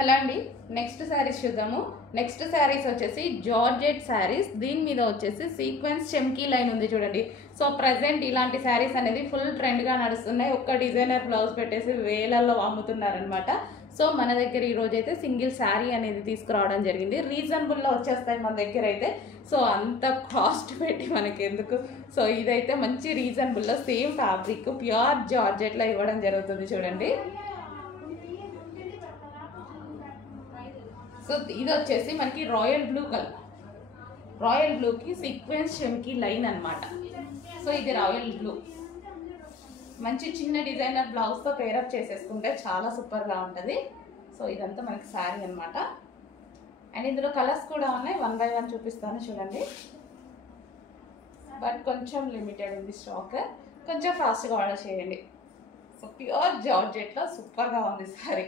Hello అండి, next saris చూద్దాము. Next saris వచ్చేసి జార్జెట్ శారీస్. దీని మీద వచ్చేసి సీక్వెన్స్ చెమ్కీ లైన్ ఉంది చూడండి. సో ప్రజెంట్ ఇలాంటి శారీస్ అనేది ఫుల్ ట్రెండ్గా నడుస్తున్నాయి. ఒక్క డిజైనర్ బ్లౌజ్ పెట్టేసి వేలల్లో అమ్ముతున్నారనమాట. సో మన దగ్గర ఈరోజు అయితే సింగిల్ శారీ అనేది తీసుకురావడం జరిగింది. రీజనబుల్లో వచ్చేస్తాయి మన దగ్గర అయితే. సో అంత కాస్ట్ పెట్టి మనకి ఎందుకు. సో ఇదైతే మంచి రీజనబుల్లో సేమ్ ఫ్యాబ్రిక్ ప్యూర్ జార్జెట్లో ఇవ్వడం జరుగుతుంది చూడండి. సో ఇది వచ్చేసి మనకి రాయల్ బ్లూ కలర్, రాయల్ బ్లూకి సీక్వెన్స్ చెమ్కీ లైన్ అనమాట. సో ఇది రాయల్ బ్లూ మంచి చిన్న డిజైనర్ బ్లౌజ్తో పేరప్ చేసేసుకుంటే చాలా సూపర్గా ఉంటుంది. సో ఇదంతా మనకి శారీ అనమాట. అండ్ ఇందులో కలర్స్ కూడా ఉన్నాయి, 1 by 1 చూపిస్తాను చూడండి. బట్ కొంచెం లిమిటెడ్ ఉంది స్టాక్, కొంచెం ఫాస్ట్గా ఆర్డర్ చేయండి. సో ప్యూర్ జార్జెట్లో సూపర్గా ఉంది శారీ.